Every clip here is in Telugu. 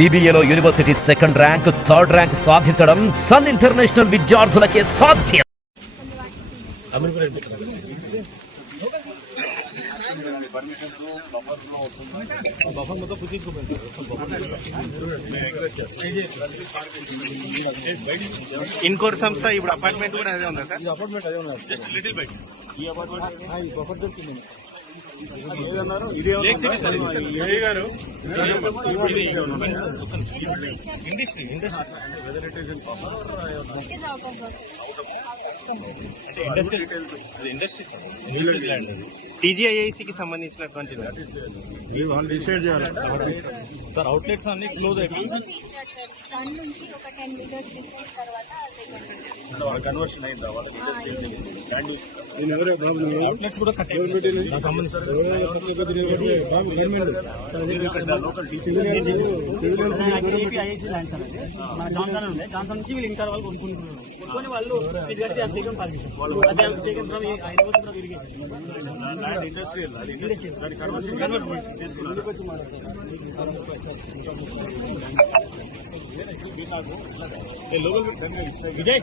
BBAలో university second rank, third rank సాధించడం సన్ ఇంటర్నేషనల్ విద్యార్థులకే సాధ్యం. ఇన్కోర్ సంస్థ ఇప్పుడు అపార్ట్మెంట్ కూడా అదే ఉందా సార్? అపార్ట్మెంట్ అదే ఉన్నది. జస్ట్ లిటిల్ బైట్ ఈ అపార్ట్మెంట్ ఈ బఫర్ దొరికింది. టీజీఐఐసికి సంబంధించినటువంటి డిసైడ్ చేయాలి సార్. అవుట్లెట్స్ అన్ని క్లోజ్ అయిపోయి కన్వర్షన్ అయిందా వాళ్ళకి? అవుట్లెట్స్ కూడా కట్ జాన్సన్ నుంచి వీళ్ళు ఇంకా వాళ్ళు కొనుక్కుంటున్నారు. కొనుక్కొని వాళ్ళు ఇండస్ట్రియల్ విజయ్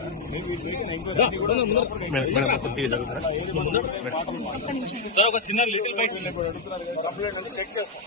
సార్ ఒక చిన్న లిటిల్ బైక్ చెక్ చేస్తాం.